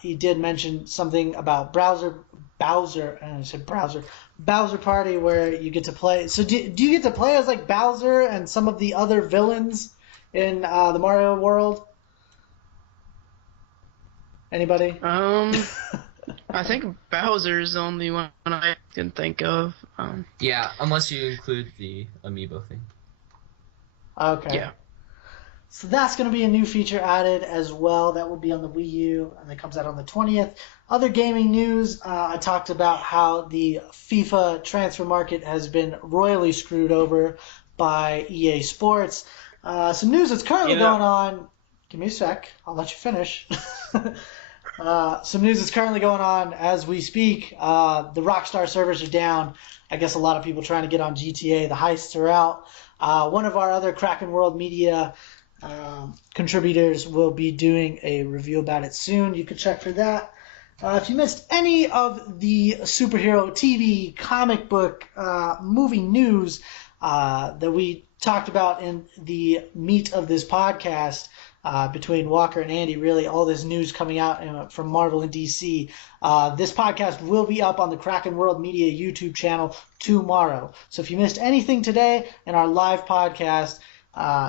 he did mention something about Bowser Party where you get to play. So do you get to play as like Bowser and some of the other villains in the Mario world? Anybody? I think Bowser's the only one I can think of. Yeah, unless you include the amiibo thing. Okay. Yeah. So that's going to be a new feature added as well. That will be on the Wii U, and it comes out on the 20th. Other gaming news, I talked about how the FIFA transfer market has been royally screwed over by EA Sports. Some news that's currently going on. Give me a sec. I'll let you finish. Some news that's currently going on as we speak. The Rockstar servers are down. I guess a lot of people trying to get on GTA. The heists are out. One of our other Kraken World Media contributors will be doing a review about it soon. You can check for that. If you missed any of the superhero TV, comic book, movie news that we talked about in the meat of this podcast between Walker and Andy, really all this news coming out from Marvel and DC, this podcast will be up on the Kraken World Media YouTube channel tomorrow. So if you missed anything today in our live podcast,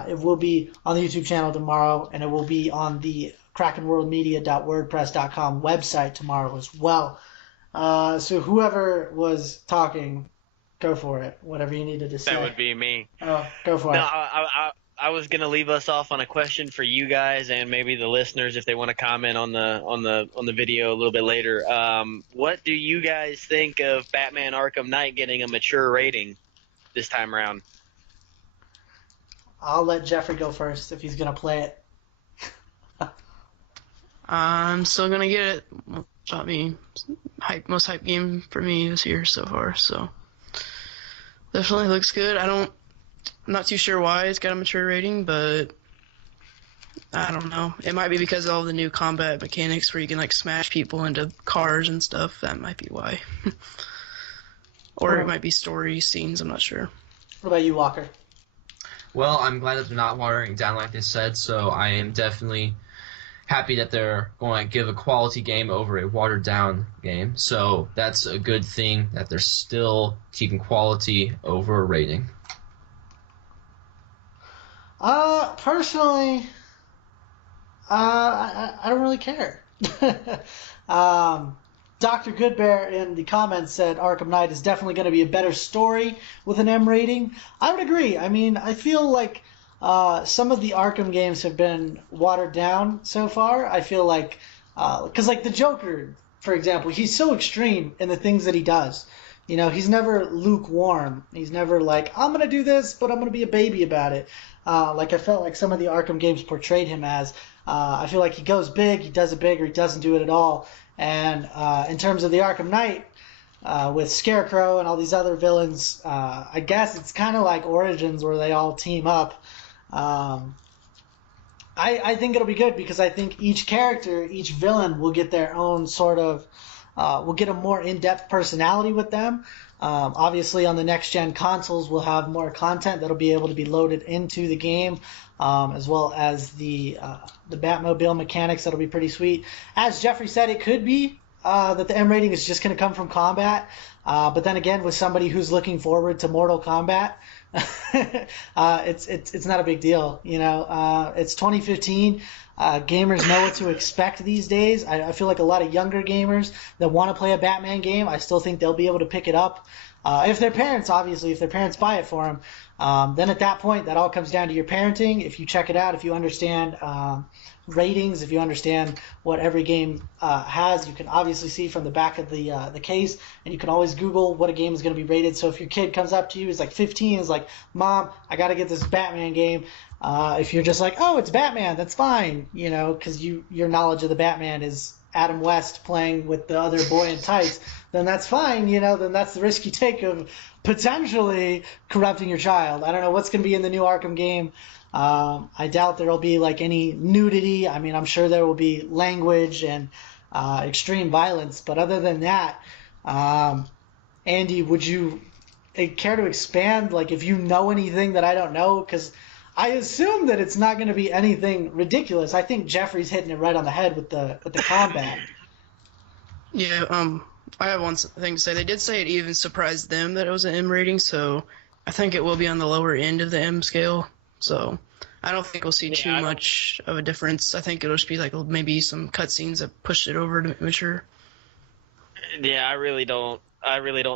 it will be on the YouTube channel tomorrow, and it will be on the krakenworldmedia.wordpress.com website tomorrow as well. So whoever was talking, go for it. Whatever you needed to say. That would be me. Oh, go for it. No, I was gonna leave us off on a question for you guys and maybe the listeners if they want to comment on the video a little bit later. What do you guys think of Batman Arkham Knight getting a mature rating this time around? I'll let Jeffrey go first if he's gonna play it. I'm still gonna get it. I mean, most hype game for me this year so far. So definitely looks good. I'm not too sure why it's got a mature rating, but I don't know. It might be because of all the new combat mechanics where you can like smash people into cars and stuff. That might be why. Or it might be story scenes. I'm not sure. What about you, Walker? Well, I'm glad that they're not watering it down like they said, so I am definitely happy that they're going to give a quality game over a watered-down game. So that's a good thing that they're still keeping quality over a rating. Personally, I don't really care. Dr. Goodbear in the comments said Arkham Knight is definitely going to be a better story with an M rating. I would agree. I mean, I feel like some of the Arkham games have been watered down so far. I feel like, because like the Joker, for example, he's so extreme in the things that he does. You know, he's never lukewarm. He's never like, I'm going to do this, but I'm going to be a baby about it. Like I felt like some of the Arkham games portrayed him as. I feel like he goes big, he does it big, or he doesn't do it at all. And in terms of the Arkham Knight, with Scarecrow and all these other villains, I guess it's kind of like Origins where they all team up. I think it'll be good because I think each character, each villain will get their own sort of, will get a more in-depth personality with them. Obviously on the next-gen consoles we'll have more content that'll be able to be loaded into the game, as well as the Batmobile mechanics that'll be pretty sweet. As Jeffrey said, it could be that the M rating is just going to come from combat, but then again, with somebody who's looking forward to Mortal Kombat, it's not a big deal. You know, it's 2015. Gamers know what to expect these days. I feel like a lot of younger gamers that want to play a Batman game, I still think they'll be able to pick it up. If their parents buy it for them, then at that point, that all comes down to your parenting. If you check it out, if you understand ratings, if you understand what every game has, you can obviously see from the back of the case, and you can always Google what a game is going to be rated. So if your kid comes up to you, is like 15, is like, Mom, I got to get this Batman game. If you're just like, oh, it's Batman, that's fine, you know, because your knowledge of the Batman is Adam West playing with the other boy in tights, then that's fine, you know, then that's the risk you take of potentially corrupting your child. I don't know what's going to be in the new Arkham game. I doubt there will be like any nudity. I mean, I'm sure there will be language and extreme violence, but other than that, Andy, would you care to expand, like if you know anything that I don't know? Because I assume that it's not going to be anything ridiculous. I think Jeffrey's hitting it right on the head with the combat. Yeah, I have one thing to say. They did say it even surprised them that it was an M rating, so I think it will be on the lower end of the M scale. So I don't think we'll see too much of a difference. I think it'll just be like maybe some cutscenes that pushed it over to mature. Yeah, I really don't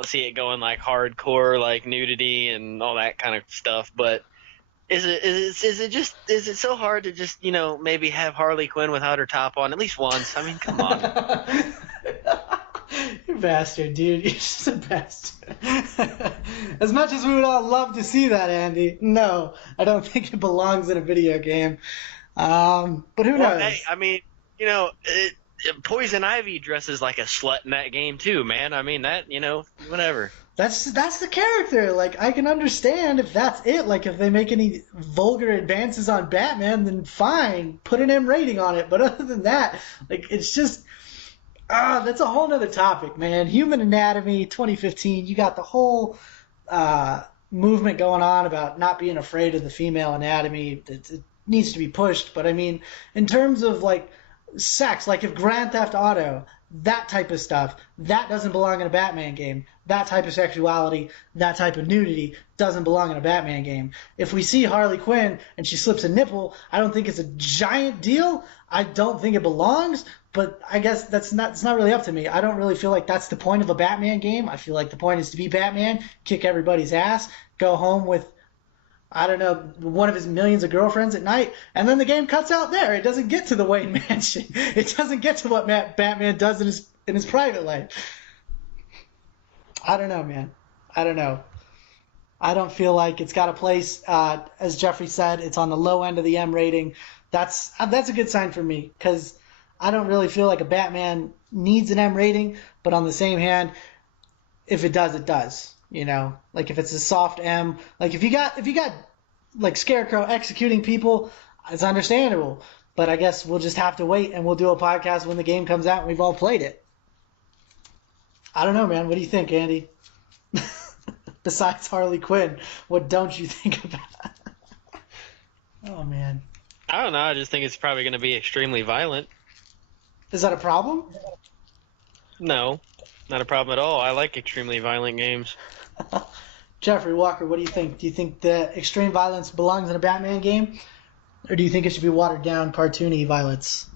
see it going like hardcore, like nudity and all that kind of stuff. But is it so hard to just, you know, maybe have Harley Quinn without her top on at least once? I mean, come on. You bastard, dude. You're just a bastard. As much as we would all love to see that, Andy, no, I don't think it belongs in a video game. But who knows? Hey, I mean, you know, Poison Ivy dresses like a slut in that game too, man. I mean, that, you know, whatever. That's the character. Like, I can understand if that's it. Like, if they make any vulgar advances on Batman, then fine, put an M rating on it. But other than that, like, it's just, That's a whole nother topic, man. Human Anatomy 2015. You got the whole movement going on about not being afraid of the female anatomy. It needs to be pushed. But I mean, in terms of like sex, like if Grand Theft Auto, that type of stuff, that doesn't belong in a Batman game. That type of sexuality, that type of nudity doesn't belong in a Batman game. If we see Harley Quinn and she slips a nipple, I don't think it's a giant deal. I don't think it belongs, but I guess it's not really up to me. I don't really feel like that's the point of a Batman game. I feel like the point is to be Batman, kick everybody's ass, go home with, I don't know, one of his millions of girlfriends at night, and then the game cuts out there. It doesn't get to the Wayne Mansion. It doesn't get to what Batman does in his private life. I don't know, man. I don't know. I don't feel like it's got a place. As Jeffrey said, it's on the low end of the M rating. That's a good sign for me, because I don't really feel like a Batman needs an M rating, but on the same hand, if it does, it does. You know, like if it's a soft M, like if you got like Scarecrow executing people, it's understandable. But I guess we'll just have to wait, and we'll do a podcast when the game comes out and we've all played it. I don't know, man. What do you think, Andy? Besides Harley Quinn, what don't you think about it? Oh, man. I don't know. I just think it's probably going to be extremely violent. Is that a problem? No, not a problem at all. I like extremely violent games. Jeffrey Walker, what do you think? Do you think that extreme violence belongs in a Batman game? Or do you think it should be watered down, cartoony violence?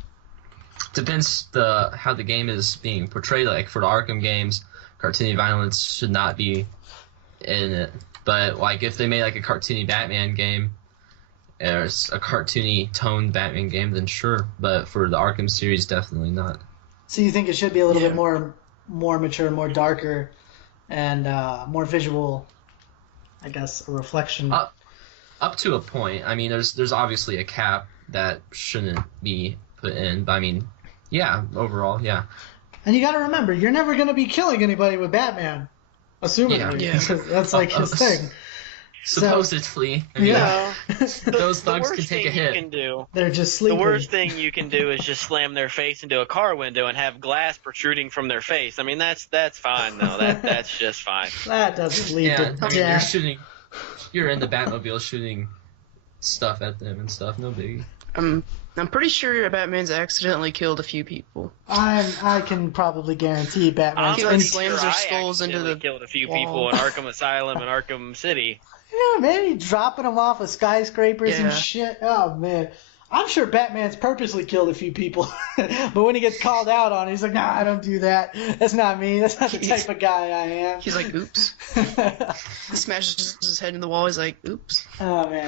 Depends how the game is being portrayed. Like for the Arkham games, cartoony violence should not be in it. But like if they made like a cartoony Batman game, or a cartoony toned Batman game, then sure. But for the Arkham series, definitely not. So you think it should be a little bit more mature, more darker, and more visual, I guess, a reflection. Up to a point. I mean, there's obviously a cap that shouldn't be put in. But I mean, yeah, overall, yeah. And you got to remember, you're never going to be killing anybody with Batman, assumingly. Yeah. That's like his thing. Supposedly. I mean, those thugs can take a hit. They're just sleeping. The worst thing you can do is just slam their face into a car window and have glass protruding from their face. I mean, that's fine, though. That's just fine. That doesn't lead to I mean, you're in the Batmobile shooting stuff at them and stuff. No biggie. I'm pretty sure Batman's accidentally killed a few people. I can probably guarantee Batman slams their skulls into the killed a few wall. people in Arkham Asylum and Arkham City. Yeah, man, he's dropping them off of skyscrapers and Yeah. shit. Oh, man. I'm sure Batman's purposely killed a few people. But when he gets called out on it, he's like, nah, I don't do that. That's not me. That's not the type of guy I am. He's like, oops. He smashes his head in the wall. He's like, oops. Oh, man.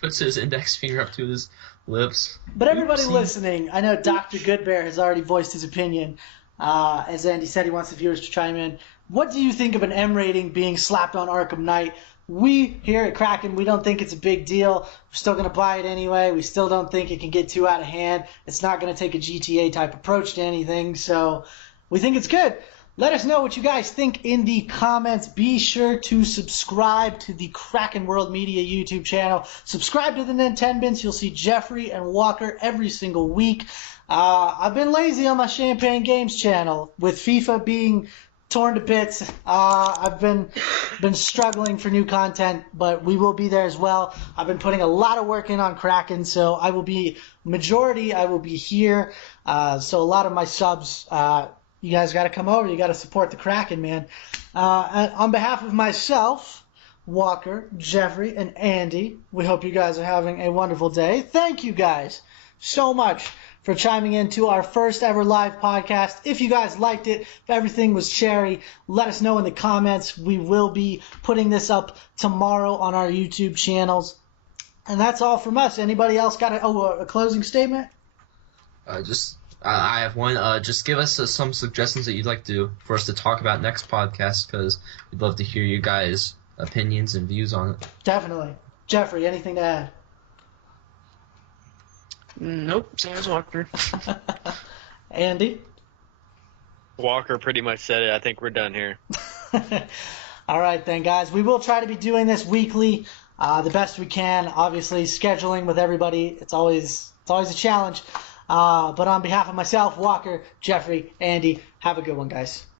Puts his index finger up to his lips. But everybody Oopsie. listening, I know Dr. Goodbear has already voiced his opinion. As Andy said, he wants the viewers to chime in. What do you think of an M rating being slapped on Arkham Knight? We here at Kraken, we don't think it's a big deal. We're still going to buy it anyway. We still don't think it can get too out of hand. It's not going to take a GTA type approach to anything, so we think it's good. Let us know what you guys think in the comments. Be sure to subscribe to the Kraken World Media YouTube channel. Subscribe to the Nintendbins. You'll see Jeffrey and Walker every single week. I've been lazy on my Champagne Games channel with FIFA being torn to bits. I've been struggling for new content, but we will be there as well. I've been putting a lot of work in on Kraken, so I will be here. So a lot of my subs, you guys got to come over. You got to support the Kraken, man. On behalf of myself, Walker, Jeffrey, and Andy, we hope you guys are having a wonderful day. Thank you guys so much for chiming in to our first ever live podcast. If you guys liked it, if everything was cherry, let us know in the comments. We will be putting this up tomorrow on our YouTube channels. And that's all from us. Anybody else got a closing statement? I have one. Just give us some suggestions that you'd like for us to talk about next podcast, because we'd love to hear you guys' opinions and views on it. Definitely. Jeffrey, anything to add? Nope, same as Walker. Andy? Walker pretty much said it. I think we're done here. All right then, guys. We will try to be doing this weekly, the best we can. Obviously, scheduling with everybody, it's always a challenge. But on behalf of myself, Walker, Jeffrey, Andy, have a good one, guys.